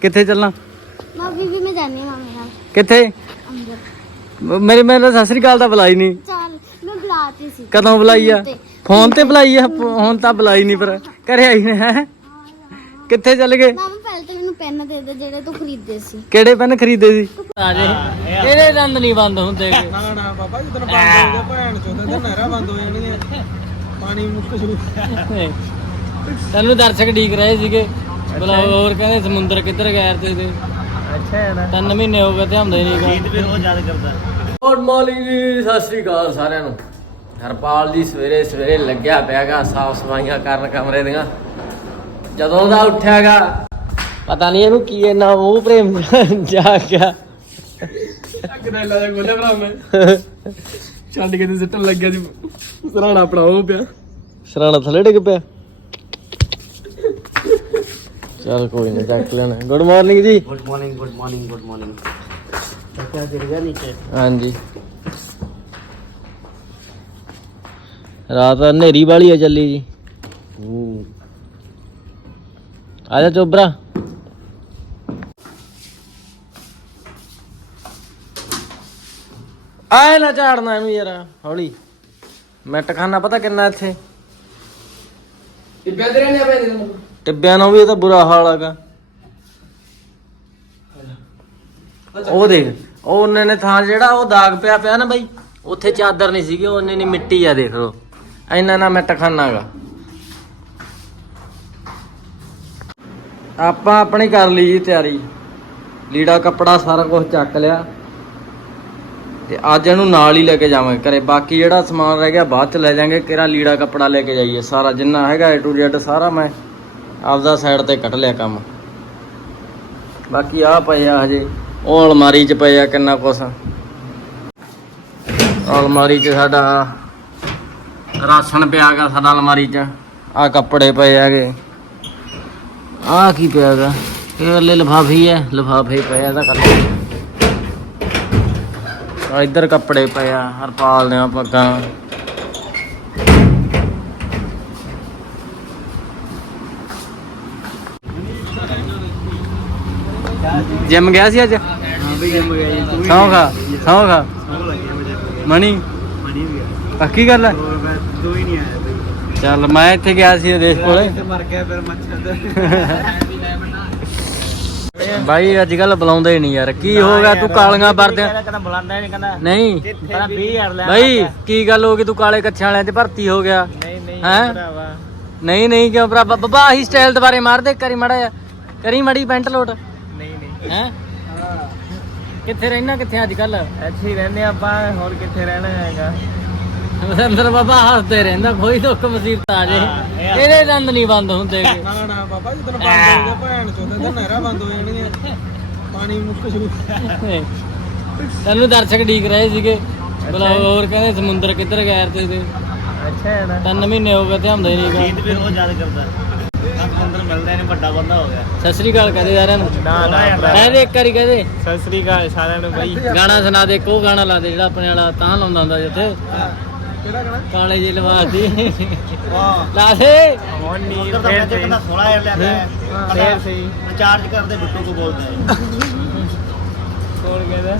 ਕਿੱਥੇ ਚੱਲਾਂ ਮੈਂ ਬੀਬੀ ਮੈਂ ਜਾਣੀ ਮਾਮੇ ਨਾਲ। ਕਿੱਥੇ? ਮੇਰੇ ਮੇਰੇ ਸਤਿ ਸ੍ਰੀ ਅਕਾਲ ਦਾ ਬੁਲਾਈ ਨਹੀਂ। ਚੱਲ ਮੈਂ ਬੁਲਾਤੀ ਸੀ। ਕਦੋਂ ਬੁਲਾਈ ਆ? ਫੋਨ ਤੇ। ਬੁਲਾਈ ਆ? ਹੁਣ ਤਾਂ ਬੁਲਾਈ ਨਹੀਂ ਪਰ ਘਰੇ ਆਈ ਨੇ ਹੈ? ਕਿੱਥੇ ਚੱਲ ਗਏ? ਮਾਮਾ ਪਹਿਲੇ ਤੇ ਮੈਨੂੰ ਪੈਨ ਦੇ ਦੇ ਜਿਹੜੇ ਤੂੰ ਖਰੀਦੇ ਸੀ। ਕਿਹੜੇ ਪੈਨ ਖਰੀਦੇ ਸੀ? ਬੰਦ ਹੁੰਦੇ ਤੈਨੂੰ ਦਰਸ਼ਕ ਠੀਕ ਰਹੇ ਸੀਗੇ। ਬਲਾ ਹੋਰ ਕਹਿੰਦੇ ਸਮੁੰਦਰ ਕਿੱਧਰ ਗਿਆ ਤੇ ਤੇ। ਅੱਛਾ ਹੈ ਨਾ। ਤਿੰਨ ਮਹੀਨੇ ਹੋ ਗਏ ਤੇ ਆਉਂਦੇ ਨਹੀਂ ਜੀਤ ਵੀ ਰੋਜ਼ ਯਾਦ ਕਰਦਾ। ਗੁੱਡ ਮਾਰਨਿੰਗ ਜੀ ਸਤਿ ਸ੍ਰੀ ਅਕਾਲ ਸਾਰਿਆਂ ਨੂੰ। ਹਰਪਾਲ ਜੀ ਸਵੇਰੇ ਸਵੇਰੇ ਲੱਗਿਆ ਪਿਆਗਾ ਸਾਫ਼ ਸਫਾਈਆਂ ਕਰਨ ਕਮਰੇ ਦੀਆਂ। ਜਦੋਂ ਦਾ ਉੱਠਿਆਗਾ। ਪਤਾ ਨਹੀਂ ਇਹਨੂੰ ਕੀ ਇਹਨਾਂ ਉਹ ਪ੍ਰੇਮ ਜਾ ਗਿਆ ਗਰੈਲਾ ਦਾ ਗੋਲੇ ਬਣਾ ਮੈਂ। ਛੱਡ ਕੇ ਤੇ ਸਿੱਟਣ ਲੱਗਿਆ ਜੀ। ਸਰਾਣਾ ਆਪਣਾ ਉਹ ਪਿਆ। ਸਰਾਣਾ ਥੱਲੇ ਡਿੱਗ ਪਿਆ। ਚਲ ਕੋਈ ਨਹੀਂ ਚੱਕ ਲੈਣਾ। Good morning ji. Good morning good morning good morning ਚੱਕਿਆ ਗਿਰ ਗਿਆ ਨੀਚੇ। ਹਾਂਜੀ। ਰਾਤ ਹਨੇਰੀ ਵਾਲੀ ਆ ਚੱਲੀ ਜੀ। ਆ ਜਾ ਚੋਬਰਾ। ਆਏ ਨਾ ਝਾੜਨਾ ਇਹਨੂੰ ਯਾਰ ਹੌਲੀ। ਮਿੱਟ ਖਾਨਾ ਪਤਾ ਕਿੰਨਾ ਇੱਥੇ। ਟਿੱਬਿਆ ਤੇ ਰਹਿਣੇ ਪਏ ਤੈਨੂੰ ਟਿੱਬਿਆਂ ਨੂੰ ਵੀ ਇਹ ਤਾਂ ਬੁਰਾ ਹਾਲ ਹੈਗਾ। ਉਹ ਦੇਖ ਉਹ ਉਹਨੇ ਨੇ ਥਾਂ ਜਿਹੜਾ ਉਹ ਦਾਗ ਪਿਆ ਪਿਆ ਨਾ ਬਾਈ ਉੱਥੇ ਚਾਦਰ ਨਹੀਂ ਸੀਗੀ ਉਹਨੇ ਨੇ ਮਿੱਟੀ ਆ ਦੇਖ ਲੋ ਇੰਨਾ ਨਾ ਮਿੱਟ ਖਾਨਾਗਾ ਆਪਾਂ ਆਪਣੀ ਕਰ ਲਈ ਜੀ ਤਿਆਰੀ। ਲੀੜਾ ਕੱਪੜਾ ਸਾਰਾ ਕੁਝ ਚੱਕ ਲਿਆ। ਤੇ ਅੱਜ ਇਹਨੂੰ ਨਾਲ ਹੀ ਲੈ ਕੇ ਜਾਵਾਂਗੇ। ਘਰੇ ਬਾਕੀ ਜਿਹੜਾ ਸਮਾਨ ਰਹਿ ਗਿਆ ਬਾਅਦ ਚ ਲੈ ਜਾਾਂਗੇ। ਕਿਹੜਾ ਲੀੜਾ ਕੱਪੜਾ ਲੈ ਕੇ ਜਾਈਏ? ਸਾਰਾ ਜਿੰਨਾ ਹੈਗਾ A to Z ਸਾਰਾ ਮੈਂ ਆਪਦਾ ਸਾਈਡ ਤੇ ਕੱਢ ਲਿਆ ਕੰਮ। ਬਾਕੀ ਆ ਪਏ ਆ ਹਜੇ। ਉਹ ਅਲਮਾਰੀ 'ਚ ਪਏ ਆ ਕਿੰਨਾ ਕੁਛ। ਅਲਮਾਰੀ 'ਚ ਸਾਡਾ ਰਾਸ਼ਨ ਪਿਆਗਾ ਸਾਡਾ ਅਲਮਾਰੀ 'ਚ। ਆ ਕੱਪੜੇ ਪਏ ਹੈਗੇ। ਆ ਕੀ ਪਿਆਗਾ ਇਹ ਵਾਲੇ ਲਿਫਾਫੇ ਹੀ ਲਿਫਾਫੇ ਪਏ ਆ ਇਹਦਾ ਕਰ ਆ ਇੱਧਰ ਕੱਪੜੇ ਪਏ ਆ ਹਰਪਾਲ ਨੇ ਪੱਗਾਂ। ਜਿਮ ਗਿਆ ਸੀ ਅੱਜ? ਹਾਂ ਵੀ ਜੰਮ ਗਿਆ ਜੀ ਤੂੰ ਸੌਂ ਖਾ ਸੌਂ ਖਾ। ਸੌਂ ਲੱਗਿਆ ਮੇਰੇ ਮਣੀ ਮਣੀ ਵੀ ਗਿਆ। ਪੱਕੀ ਗੱਲ ਹੈ ਹੋਰ ਮੈਂ ਦੋ ਹੀ ਨਹੀਂ ਆਇਆ ਬਈ ਚੱਲ ਮੈਂ ਇੱਥੇ ਗਿਆ ਸੀ ਦੇਸ਼ ਕੋਲੇ। ਤੇ ਮਰ ਗਿਆ ਫਿਰ ਮੱਛਰ ਦਾ। ਬਾਈ ਅੱਜ ਕੱਲ ਬੁਲਾਉਂਦੇ ਨਹੀਂ ਯਾਰ। ਕੀ ਹੋ ਗਿਆ? ਤੂੰ ਕਾਲੀਆਂ ਵਰਦਿਆਂ ਕਹਿੰਦਾ ਬੁਲਾਉਂਦਾ ਨਹੀਂ ਕਹਿੰਦਾ। ਨਹੀਂ। ਕਹਿੰਦਾ 20000 ਲੈ ਬਾਈ ਕੀ ਗੱਲ ਹੋ ਗਈ? ਤੂੰ ਕਾਲੇ ਕੱਛਾਂ ਵਾਲਿਆਂ 'ਚ ਭਰਤੀ ਹੋ ਗਿਆ। ਨਹੀਂ ਨਹੀਂ ਹੈਂ? ਨਹੀਂ ਨਹੀਂ ਕਿਉਂ ਭਰਾ ਬੱਬਾ ਆਹੀ ਸਟਾਈਲ ਦੁਬਾਰੇ ਮਾਰ ਦੇ ਕਰੀ ਮੜਾ ਕਰੀ ਮੜੀ ਪੈਂਟ ਲੋਟ। ਹੈ? ਕਿੱਥੇ ਰਹਿਣਾ ਕਿੱਥੇ ਅੱਜ ਕੱਲ ਇੱਥੇ ਹੀ ਰਹਿੰਦੇ ਆਪਾਂ ਹੋਰ ਕਿੱਥੇ ਰਹਿਣਾ ਹੈਗਾ? ਅੰਦਰ ਬਾਬਾ ਹੱਸਦੇ ਰਹਿੰਦਾ ਕੋਈ ਦੁੱਖ ਮੁਸੀਬਤ ਆ ਜੇ। ਹਾਂ, ਇਹਦੇ ਦੰਦ ਨਹੀਂ ਬੰਦ ਹੁੰਦੇ। ਨਾ ਨਾ ਬਾਬਾ ਜਦੋਂ ਬੰਦ ਹੋ ਗਿਆ ਭੈਣ ਚੋਦ ਤੇ ਨਹਿਰਾ ਬੰਦ ਹੋ ਜਾਣਗੀਆਂ। ਪਾਣੀ ਮੁੱਕ ਸ਼ੁਰੂ ਤੈਨੂੰ ਦਰਸ਼ਕ ਢੀਕ ਰਹੇ ਸੀਗੇ। ਬਲਾ ਹੋਰ ਕਹਿੰਦੇ ਸਮੁੰਦਰ ਕਿੱਧਰ ਗਿਆ ਤੇ ਤੇ ਅੱਛਾ ਹੈ ਨਾ। ਤਿੰਨ ਮਹੀਨੇ ਹੋ ਗਏ ਤੇ ਆਉਂਦੇ ਨਹੀਂ ਗਾ ਜੀਤ ਵੀ ਰੋਜ਼ ਯਾਦ ਕਰਦਾ। ਵੱਡਾ ਬੰਦਾ ਹੋ ਗਿਆ। ਸਤਿ ਸ੍ਰੀ ਅਕਾਲ ਕਹਦੇ ਸਾਰਿਆਂ ਨੂੰ। ਨਾ ਨਾ ਕਹਦੇ ਇੱਕ ਵਾਰੀ ਕਹਦੇ। ਸਤਿ ਸ੍ਰੀ ਅਕਾਲ ਸਾਰਿਆਂ ਨੂੰ ਬਾਈ। ਗਾਣਾ ਸੁਣਾ ਦੇ ਕੋ ਗਾਣਾ ਲਾ ਦੇ ਜਿਹੜਾ ਆਪਣੇ ਵਾਲਾ ਤਾਂ ਲਾਉਂਦਾ ਹੁੰਦਾ ਜਿੱਥੇ ਕਿਹੜਾ ਕਹਣਾ ਕਾਲੇ ਜੀ ਲਵਾ ਦੀ। ਵਾਹ। ਲਾ ਦੇ। ਹੁਣ ਨਹੀਂ ਫੇਰ ਤੇ ਕਹਿੰਦਾ 16000 ਲਿਆ ਗਿਆ ਫੇਰ ਸਹੀ। ਰਿਚਾਰਜ ਕਰਦੇ ਬਿੱਟੂ ਕੋ ਬੋਲਦਾ ਹੈ। ਕੋਲ ਕਹਿੰਦਾ?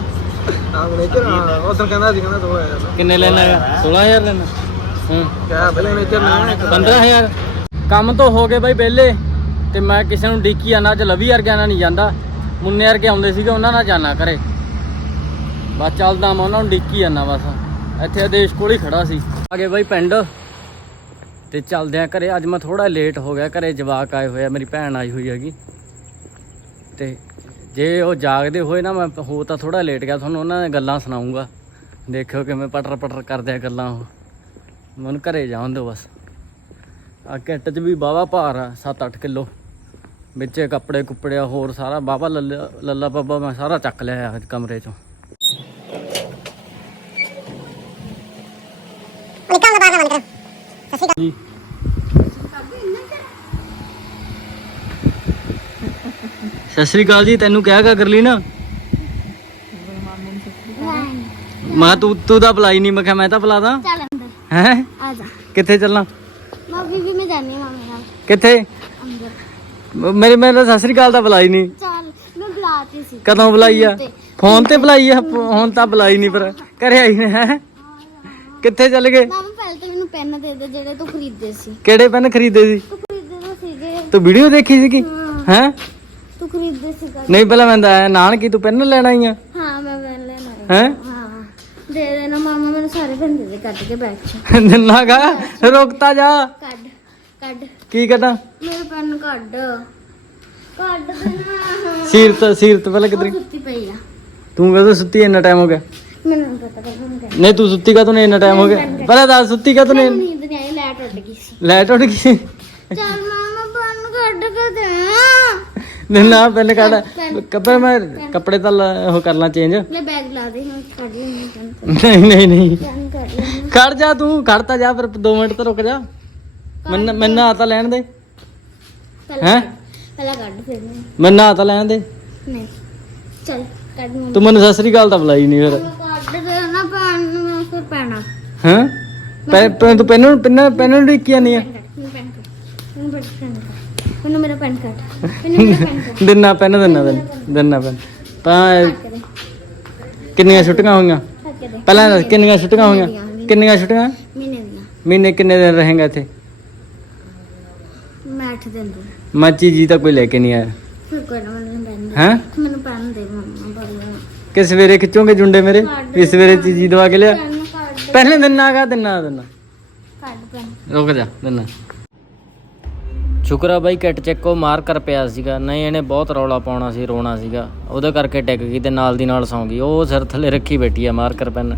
ਹਾਂ ਮੈਨੇਜਰ ਹਾਂ। ਉਧਰ ਕਹਿੰਦਾ ਸੀ ਕਹਿੰਦਾ 16000 ਕਿੰਨੇ ਲੈਣਾ ਹੈਗਾ? 16000 ਲੈਣਾ। ਹੂੰ। ਕਿਆ ਪਹਿਲੇ ਮੈਨੇਜਰ ਨੇ 15000 ਕੰਮ ਤੋਂ ਹੋ ਗਏ ਬਾਈ ਵਿਹਲੇ। ਤੇ ਮੈਂ ਕਿਸੇ ਨੂੰ ਡੀਕੀ ਆਣਾ ਅੱਜ ਲਵੀ ਵਰਗਿਆਂ ਨਾਲ ਨਹੀਂ ਜਾਂਦਾ। ਮੁੰਨੇ ਵਰਗੇ ਆਉਂਦੇ ਸੀਗੇ, ਉਹਨਾਂ ਨਾਲ ਜਾਣਾ ਘਰੇ। ਬਸ ਚੱਲਦਾ ਮੈਂ ਉਹਨਾਂ ਨੂੰ ਡੀਕੀ ਆਣਾ ਬਸ। ਇੱਥੇ ਆਦੇਸ਼ ਕੋਲ ਹੀ ਖੜਾ ਸੀ। ਆ ਗਏ ਬਾਈ ਪਿੰਡ। ਤੇ ਚੱਲਦੇ ਆ ਘਰੇ। ਅੱਜ ਮੈਂ ਥੋੜਾ ਲੇਟ ਹੋ ਗਿਆ, ਘਰੇ ਜਵਾਕ ਆਏ ਹੋਏ ਆ, ਮੇਰੀ ਭੈਣ ਆਈ ਹੋਈ ਹੈਗੀ। ਤੇ ਜੇ ਉਹ ਜਾਗਦੇ ਹੋਏ ਨਾ, ਮੈਂ ਹੋ ਤਾਂ ਥੋੜਾ ਲੇਟ ਗਿਆ, ਤੁਹਾਨੂੰ ਉਹਨਾਂ ਦੀਆਂ ਗੱਲਾਂ ਸੁਣਾਉਂਗਾ ਦੇਖਿਓ ਕਿਵੇਂ ਪਟਰ ਪਟਰ ਕਰਦੇ ਆ ਗੱਲਾਂ ਉਹ। ਮੈਨੂੰ ਘਰੇ ਜਾਣ ਦਿਓ ਬਸ। ਆ ਕਿੱਟ 'ਚ ਵੀ ਬਾਵਾ ਭਾਰ ਆ 7-8 ਕਿਲੋ। ਵਿੱਚ ਕੱਪੜੇ ਕੁੱਪੜੇ ਹੋਰ ਸਾਰਾ ਬਾਬਾ ਲੱਲਾ ਬਾਬਾ ਮੈਂ ਸਾਰਾ ਚੱਕ ਲਿਆ ਕਮਰੇ ਚੋਂ। ਸਤਿ ਸ਼੍ਰੀ ਅਕਾਲ। ਜੀ। ਤੈਨੂੰ ਕਿਹਾ ਕਾ ਕਰ ਲਈ ਨਾ? ਮਾ ਤੂੰ ਤੂੰ ਤਾਂ ਬੁਲਾਈ ਨਹੀਂ ਮੈਂ ਕਿਹਾ ਮੈਂ ਤਾਂ ਬੁਲਾਦਾ। ਚੱਲ ਅੰਦਰ। ਹੈ? ਆ ਜਾ। ਕਿੱਥੇ ਚੱਲਣਾ? ਮੈਂ ਬੀਬੀ ਮੈਂ ਜਾਣੀ ਮਾਮੇ ਨਾਲ। ਕਿੱਥੇ? ਮੇਰੇ ਮੇਰੇ ਸਤਿ ਸ੍ਰੀ ਅਕਾਲ ਤਾਂ ਬੁਲਾਈ ਨਹੀਂ। ਚੱਲ ਮੈਂ ਬੁਲਾਤੀ ਸੀ। ਕਦੋਂ ਬੁਲਾਈ ਆ? ਫੋਨ ਤੇ। ਬੁਲਾਈ ਆ? ਹੁਣ ਤਾਂ ਬੁਲਾਈ ਨਹੀਂ ਪਰ ਘਰੇ ਆਈ ਨੇ ਹੈਂ? ਕਿੱਥੇ ਚੱਲ ਗਏ? ਮਾਮਾ ਪਹਿਲਾਂ ਤਾਂ ਮੈਨੂੰ ਪੈਨ ਦੇ ਦੇ ਜਿਹੜੇ ਤੂੰ ਖਰੀਦੇ ਸੀ। ਕਿਹੜੇ ਪੈਨ ਖਰੀਦੇ ਸੀ? ਤੂੰ ਖਰੀਦੇ ਸੀਗੇ। ਤੂੰ ਵੀਡੀਓ ਦੇਖੀ ਸੀਗੀ? ਹੈ। ਤੂੰ ਖਰੀਦੇ ਸੀਗਾ। ਨਹੀਂ ਪਹਿਲਾਂ ਮੈਂ ਤਾਂ ਆਇਆ ਨਾਨਕੀ ਤੂੰ ਪੈਨ ਲੈਣ ਆਈ ਆ? ਹਾਂ ਮੈਂ ਪੈਨ ਲੈਣਾ ਹੈ ਹੈ? ਹਾਂ। ਦੇ ਦੇਣਾ ਮਾਮਾ ਮੈਨੂੰ ਸਾਰੇ ਪੈਨ ਦੇ ਦੇ ਕੱਢ ਕੇ ਬੈਗ ਚ ਦਿਨਾਗਾ ਰੁਕਤਾ ਜਾ। ਕੱਢ। ਕੱਢ। ਕੀ ਕਰਾਂ ਮੇਰੇ ਪੈਨ ਕੱਢ। ਕੱਢ ਦੇਣਾ ਸੀਰਤ ਸੀਰਤ ਪਹਿਲਾਂ ਕਿੱਧਰ ਸੁੱਤੀ ਪਈ ਆ। ਤੂੰ ਕਦੋਂ ਸੁੱਤੀ ਇੰਨਾ ਟਾਈਮ ਹੋ ਗਿਆ? ਮੈਨੂੰ ਨੀ ਪਤਾ ਕਦੋਂ ਕਿ ਨਹੀਂ ਤੂੰ ਸੁੱਤੀ ਕਦੋਂ ਨਹੀਂ ਇੰਨਾ ਟਾਈਮ ਹੋ ਗਿਆ? ਪਹਿਲਾਂ ਦੱਸ ਸੁੱਤੀ ਕਦੋਂ ਨਹੀਂ ਨੀਂਦ ਨਹੀਂ ਆਈ ਲੈਟ ਉੱਡ ਗਈ ਸੀ। ਲੈਟ ਉੱਡ ਗਈ? ਚੱਲ ਮਾਮਾ ਪੈਨ ਕੱਢ ਕੇ ਦੇ ਦਿਨਾ ਪੈਨ ਕੱਢ। ਕੱਪੜੇ ਮੈਂ ਕੱਪੜੇ ਤਾਂ ਉਹ ਕਰ ਲਾਂ ਚੇਂਜ ਲੈ ਬੈਗ ਲਾ ਦੇ ਹੁਣ ਕੱਢ ਪੈਨ ਨਹੀਂ ਨਹੀਂ ਨਹੀਂ। ਕੱਢ ਖੜ ਜਾ ਤੂੰ ਖੜਤਾ ਜਾ ਫਿਰ 2 ਮਿੰਟ ਤਾਂ ਰੁਕ ਜਾ। ਮੈਨੂੰ ਮੈਨੂੰ ਆ ਤਾਂ ਲੈਣ ਦੇ। ਪਹਿਲਾਂ ਹੈਂ? ਪਹਿਲਾਂ ਕੱਢ ਫਿਰ ਮੈਂ ਮੈਨੂੰ ਆ ਤਾਂ ਲੈਣ ਦੇ। ਨਹੀਂ। ਚੱਲ ਕੱਢ ਮੈਂ ਤੂੰ ਮੈਨੂੰ ਸਤਿ ਸ੍ਰੀ ਅਕਾਲ ਤਾਂ ਬੁਲਾਈ ਨਹੀਂ ਫਿਰ। ਕੱਢ ਦੇ ਨਾ ਪੈਨ ਮੈਂ ਫਿਰ ਪੈਣਾ। ਹਾਂ? ਪੈ ਪੈ- ਤੂੰ ਪੈਨ ਪੈਨ ਪੈਨ ਡਿੱਕੀ ਨਹੀਂ ਆ? ਮੈਨੂੰ ਪੈਨ ਕੱਢ। ਮੈਨੂੰ ਪੈਨ ਕੱਢ। ਮੈਨੂੰ ਮੇਰਾ ਪੈਨ ਕੱਢ। ਮੈਨੂੰ ਮੇਰਾ ਪੈਨ ਕੱਢ। ਦਿਨਾ ਪੈਨ ਦਿਨਾ ਦਿਨ ਦਿਨਾ ਪੈਨ। ਤਾਂ ਕੱਢ ਕੇ ਦੇ ਕਿੰਨੀਆਂ ਛੁੱਟੀਆਂ ਹੋਈਆਂ? ਕੱਢ ਕੇ ਦੇ ਪਹਿਲਾਂ ਦੱਸ ਕਿੰਨੀਆਂ ਛੁੱਟੀਆਂ ਹੋਈਆਂ? ਕਿੰਨੀਆਂ ਛੁੱਟੀਆਂ? ਮਹੀਨੇ ਦੀਆਂ। ਮਹੀਨੇ ਕਿੰਨੇ ਦਿਨ ਰਹੇਗਾ ਇੱਥੇ? ਮੈਂ ਅੱਠ ਦਿਨ ਦੀ ਮਾਚੀ ਜੀ ਤਾਂ ਕੋਈ ਲੈ ਕੇ ਨਹੀਂ ਆਇਆ। ਫਿਰ ਕੋਈ ਨਾ ਮੈਨੂੰ ਪੈਨ ਦੇ ਹੈ? ਮੈਨੂੰ ਪੈਨ ਦੇ ਮੰਮਾ ਬੋਲਿਆ ਕਿ ਸਵੇਰੇ ਖਿੱਚੋਗੇ ਜੁੰਡੇ ਮੇਰੇ? ਵੀ ਸਵੇਰੇ ਚੀਜੀ ਦਵਾ ਕੇ ਲਿਆ। ਪੈਨ ਕੱਢ ਪਹਿਲੇ ਦਿਨ ਆਗਾ ਦਿਨਾ ਦਿਨਾ ਕੱਢ ਪੈਨ। ਰੁਕ ਜਾ ਦਿਨਾ ਸ਼ੁਕਰ ਬਾਈ ਕਿੱਟ ਚੱਕੋ ਮਾਰ ਕਰ ਪਿਆ ਸੀਗਾ। ਨਹੀਂ ਇਹਨੇ ਬਹੁਤ ਰੌਲਾ ਪਾਉਣਾ ਸੀ ਰੋਣਾ ਸੀਗਾ। ਉਹਦੇ ਕਰਕੇ ਟਿਕ ਗਈ ਤੇ ਨਾਲ ਦੀ ਨਾਲ ਸੌਂ ਗਈ। ਉਹ ਸਿਰ ਥੱਲੇ ਰੱਖੀ ਬੈਠੀ ਆ ਮਾਰ ਕਰ ਪੈਨ।